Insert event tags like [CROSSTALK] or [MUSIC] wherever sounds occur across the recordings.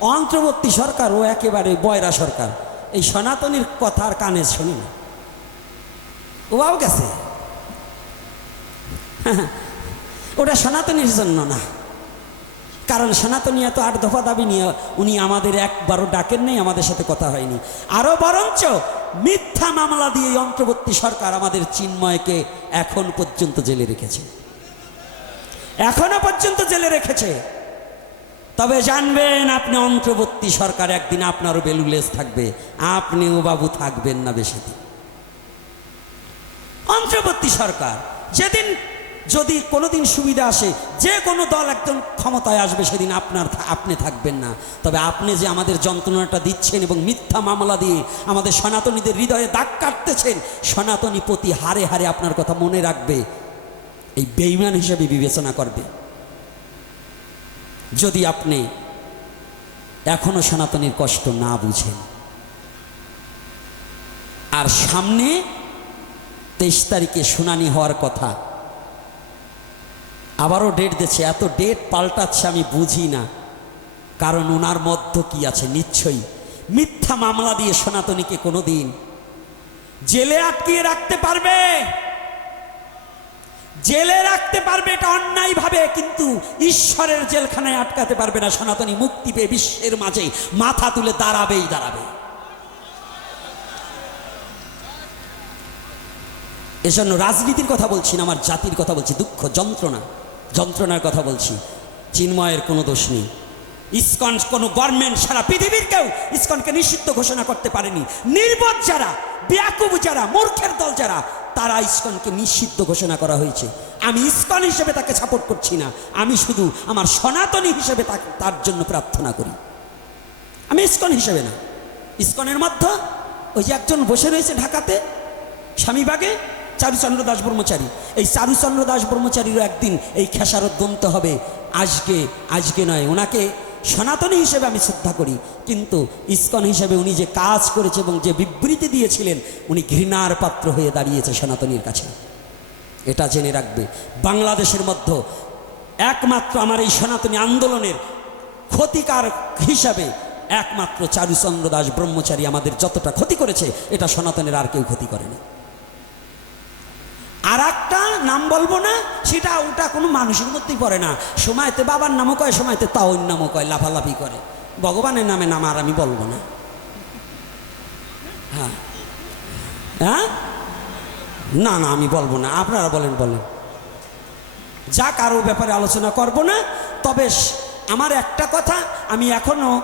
অন্তর্বর্তী সরকার ও একেবারে বয়রা সরকার। এই সনাতনীর কথার কানে শুনি না। ওয়াও গেছে? [LAUGHS] ওটা সনাতনীর জন্য না। কারণ সনাতনী এত আট দফা দাবি নিয়ে উনি আমাদের একবারও ডাকেন নেই, আমাদের সাথে কথা হয়নি। আরও বরঞ্চ মিথ্যা মামলা দিয়ে অন্তর্বর্তী সরকার আমাদের চিন্ময়কে এখন পর্যন্ত জেলে রেখেছে। এখনও পর্যন্ত জেলে রেখেছে। তবে জানবেন আপনি অন্তর্বর্তী সরকার, একদিন আপনারও বেলুলেস থাকবে। আপনিও বাবু থাকবেন না বেশি দিন। অন্তর্বর্তী সরকার, যেদিন যদি কোনোদিন সুবিধা আসে, যে কোনো দল একদম ক্ষমতায় আসবে, সেদিন আপনার আপনি থাকবেন না। তবে আপনি যে আমাদের যন্ত্রণাটা দিচ্ছেন এবং মিথ্যা মামলা দিয়ে আমাদের সনাতনীদের হৃদয়ে দাগ কাটতেছেন, সনাতনী প্রতি হারে হারে আপনার কথা মনে রাখবে। এই বেইমান হিসেবে বিবেচনা করবে। যদি আপনি এখনও সনাতনীর কষ্ট না বুঝেন। আর সামনে তেইশ তারিখে শুনানি হওয়ার কথা, আবারও ডেট দিচ্ছে, এত ডেট পাল্টাচ্ছে আমি বুঝি না। কারণ ওনার মধ্য কি আছে? নিশ্চয়ই। মিথ্যা মামলা দিয়ে সনাতনীকে কোনো দিন জেলে আটকিয়ে রাখতে পারবে? জেলে রাখতে পারবে এটা অন্যায়ভাবে, কিন্তু ঈশ্বরের জেলখানায় আটকাতে পারবে না। সনাতনী মুক্তি পেয়ে বিশ্বের মাঝে মাথা তুলে দাঁড়াবেই দাঁড়াবে এজন্য রাজনীতির কথা বলছি না, আমার জাতির কথা বলছি। দুঃখ, যন্ত্রণা, যন্ত্রণার কথা বলছি। চিন্ময়ের কোনো দোষ নেই। ইস্কন কোনো গভর্নমেন্ট সারা পৃথিবীর কেউ ইস্কনকে নিষিদ্ধ ঘোষণা করতে পারেনি। নির্বোধ যারা, বেয়াকুব যারা, মূর্খের দল যারা তারা ইস্কনকে নিষিদ্ধ ঘোষণা করা হয়েছে। আমি ইস্কন হিসেবে তাকে সাপোর্ট করছি না। আমি শুধু আমার সনাতনী হিসেবে তার জন্য প্রার্থনা করি। আমি ইস্কন হিসেবে না। ইস্কনের মধ্যে ওই যে একজন বসে রয়েছে ঢাকাতে স্বামীবাগে চারুচন্দ্র দাস ব্রহ্মচারী। এই চারুচন্দ্র দাস ব্রহ্মচারীরও একদিন এই খেসারত হবে। আজকে আজকে নয়, ওনাকে সনাতনী হিসেবে আমি শ্রদ্ধা করি। কিন্তু ইস্কন হিসেবে উনি যে কাজ করেছে এবং যে বিবৃতি দিয়েছিলেন, উনি ঘৃণার পাত্র হয়ে দাঁড়িয়েছে সনাতনীর কাছে। এটা জেনে রাখবে। বাংলাদেশের মধ্যে একমাত্র আমার এই সনাতনী আন্দোলনের ক্ষতিকার হিসাবে একমাত্র চারুচন্দ্র দাস ব্রহ্মচারী আমাদের যতটা ক্ষতি করেছে, এটা সনাতনের আর কেউ ক্ষতি করেনি। নাম বলব না, সেটা ওটা কোনো মানুষের মধ্যেই পড়ে না। সময়তে বাবার নামও কয়, সময়তে তাওর নামও কয়, লাফালাফি করে। ভগবানের নামে নাম আর আমি বলব না। হ্যাঁ। হ্যাঁ? না না, আমি বলব না। আপনারা বলেন বলেন। যা কারও ব্যাপারে আলোচনা করব না, তবে আমার একটা কথা, আমি এখনও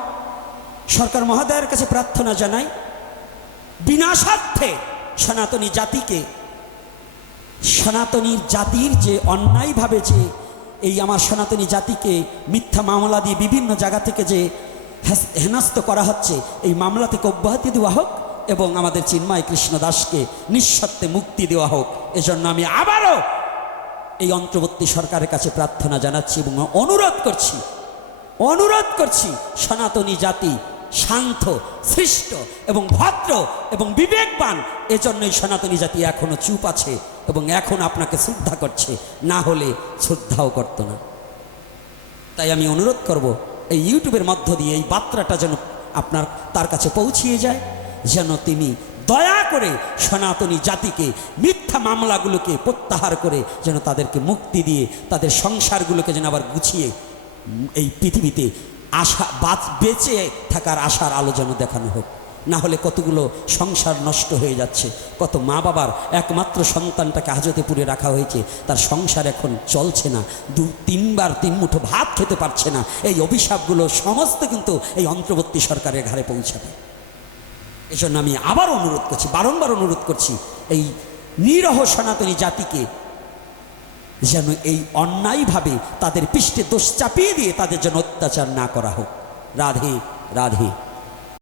সরকার মহোদয়ের কাছে প্রার্থনা জানাই। বিনা স্বার্থে সনাতনী জাতিকে সনাতনী জাতির যে অন্যায়ভাবে যে এই আমার সনাতনী জাতিকে মিথ্যা মামলা দিয়ে বিভিন্ন জায়গা থেকে যে হেনস্থ করা হচ্ছে, এই মামলা থেকে অব্যাহতি দেওয়া হোক এবং আমাদের চিন্ময় কৃষ্ণ দাসকে নিঃশর্তে মুক্তি দেওয়া হোক। এজন্য আমি আবারও এই অন্তর্বর্তী সরকারের কাছে প্রার্থনা জানাচ্ছি এবং অনুরোধ করছি অনুরোধ করছি সনাতনী জাতি শান্ত, সৃষ্ট এবং ভদ্র এবং বিবেকবান। এজন্যই সনাতনী জাতি এখনও চুপ আছে এবং এখন আপনাকে শ্রদ্ধা করছে। না হলে শ্রদ্ধাও করত না। তাই আমি অনুরোধ করব, এই ইউটিউবের মধ্য দিয়ে এই বার্তাটা যেন আপনার, তার কাছে পৌঁছিয়ে যায়, যেন তিনি দয়া করে সনাতনী জাতিকে, মিথ্যা মামলাগুলোকে প্রত্যাহার করে যেন তাদেরকে মুক্তি দিয়ে, তাদের সংসারগুলোকে যেন আবার গুছিয়ে, এই পৃথিবীতে আশা, বাঁচ, বেঁচে থাকার আশার আলো যেন দেখানো হোক। না হলে কতগুলো সংসার নষ্ট হয়ে যাচ্ছে, কত মা বাবার একমাত্র সন্তানটাকে হাজতে পুরে রাখা হয়েছে, তার সংসার এখন চলছে না, দু, তিনবার তিন মুঠো ভাত খেতে পারছে না, এই অভিশাপগুলো সমস্ত কিন্তু এই অন্তর্বর্তী সরকারের ঘাড়ে পৌঁছাবে। এজন্য আমি আবার অনুরোধ করছি, বারংবার অনুরোধ করছি, এই নিরহ সনাতনী জাতিকে যেন এই অন্যায়ভাবে তাদের পৃষ্ঠে দোষ চাপিয়ে দিয়ে তাদের যেন অত্যাচার না করা হোক। রাধে রাধে।